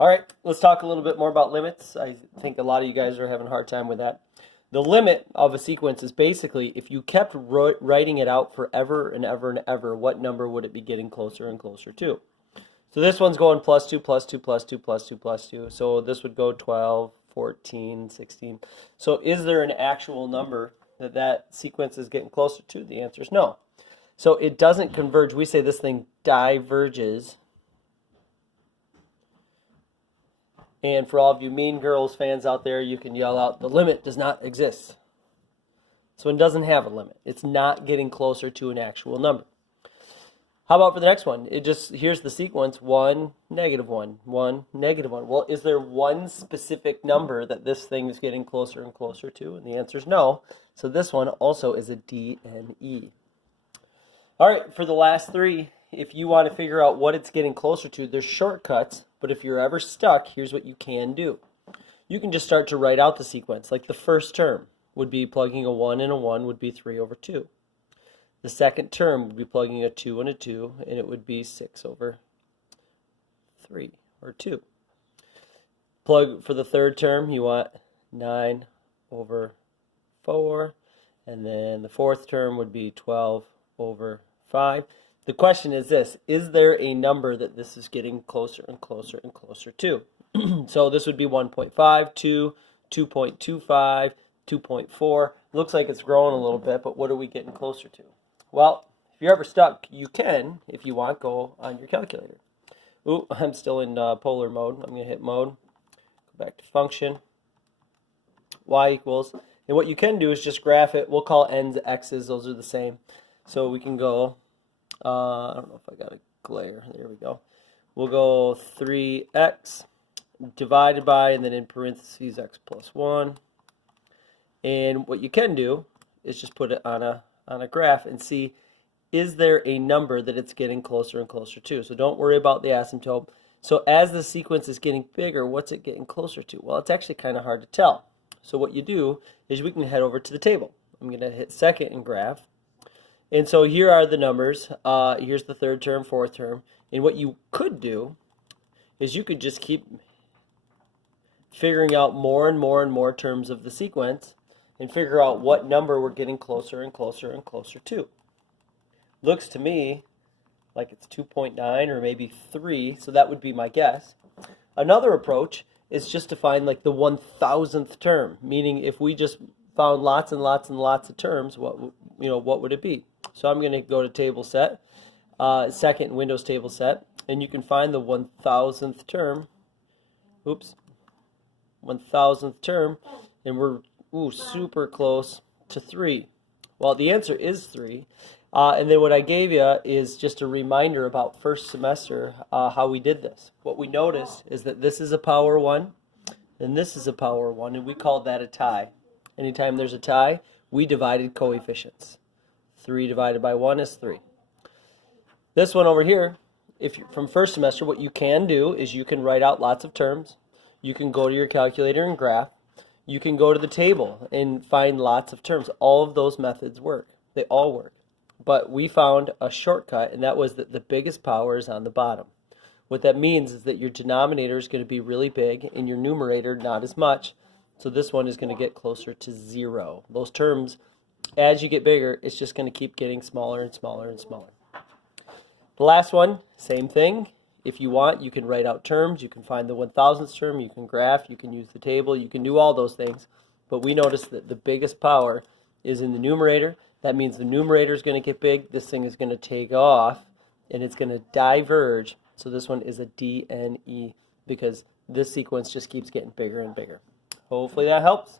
All right, let's talk a little bit more about limits. I think a lot of you guys are having a hard time with that. The limit of a sequence is basically if you kept writing it out forever and ever and ever, what number would it be getting closer and closer to? So this one's going plus 2, plus 2, plus 2, plus 2, plus 2. So this would go 12, 14, 16. So is there an actual number that that sequence is getting closer to? The answer is no. So it doesn't converge. We say this thing diverges. And for all of you Mean Girls fans out there, you can yell out, the limit does not exist. So it doesn't have a limit. It's not getting closer to an actual number. How about for the next one? Here's the sequence, 1, negative 1, 1, negative 1. Well, is there one specific number that this thing is getting closer and closer to? And the answer is no. So this one also is a D and E. All right, for the last three, if you want to figure out what it's getting closer to, there's shortcuts, but if you're ever stuck, here's what you can do. You can just start to write out the sequence. Like the first term would be plugging a 1 and a 1 would be 3 over 2. The second term would be plugging a 2 and a 2, and it would be 6 over 3, or 2. Plug for the third term, you want 9 over 4, and then the fourth term would be 12 over 5. The question is this: is there a number that this is getting closer and closer and closer to? So this would be 1.5, 2, 2.25, 2.4. Looks like it's growing a little bit, but what are we getting closer to? Well, if you're ever stuck, you can, if you want, go on your calculator. Ooh, I'm still in polar mode. I'm going to hit mode, go back to function, y equals, and what you can do is just graph it. We'll call n's x's, those are the same. So we can go, I don't know if I got a glare, there we go. We'll go 3x divided by, and then in parentheses, x plus 1. And what you can do is just put it on a graph and see, is there a number that it's getting closer and closer to? So don't worry about the asymptote. So as the sequence is getting bigger, what's it getting closer to? Well, it's actually kind of hard to tell. So what you do is we can head over to the table. I'm going to hit second and graph. And so here are the numbers. Here's the third term, fourth term. And what you could do is you could just keep figuring out more and more and more terms of the sequence and figure out what number we're getting closer and closer and closer to. Looks to me like it's 2.9 or maybe 3, so that would be my guess. Another approach is just to find like the 1,000th term, meaning if we just found lots and lots and lots of terms, what would it be? So I'm going to go to table set, second Windows table set, and you can find the 1,000th term. Oops, 1,000th term, and we're super close to 3. Well, the answer is 3. And then what I gave you is just a reminder about first semester how we did this. What we noticed is that this is a power 1, and this is a power 1, and we called that a tie. Anytime there's a tie, we divided coefficients. 3 divided by 1 is 3. This one over here, from first semester, what you can do is you can write out lots of terms. You can go to your calculator and graph. You can go to the table and find lots of terms. All of those methods work. They all work. But we found a shortcut, and that was that the biggest power is on the bottom. What that means is that your denominator is going to be really big and your numerator not as much. So this one is going to get closer to 0. Those terms, as you get bigger, it's just going to keep getting smaller and smaller and smaller. The last one, same thing. If you want, you can write out terms. You can find the 1,000th term. You can graph. You can use the table. You can do all those things. But we noticed that the biggest power is in the numerator. That means the numerator is going to get big. This thing is going to take off, and it's going to diverge. So this one is a D and E because this sequence just keeps getting bigger and bigger. Hopefully that helps.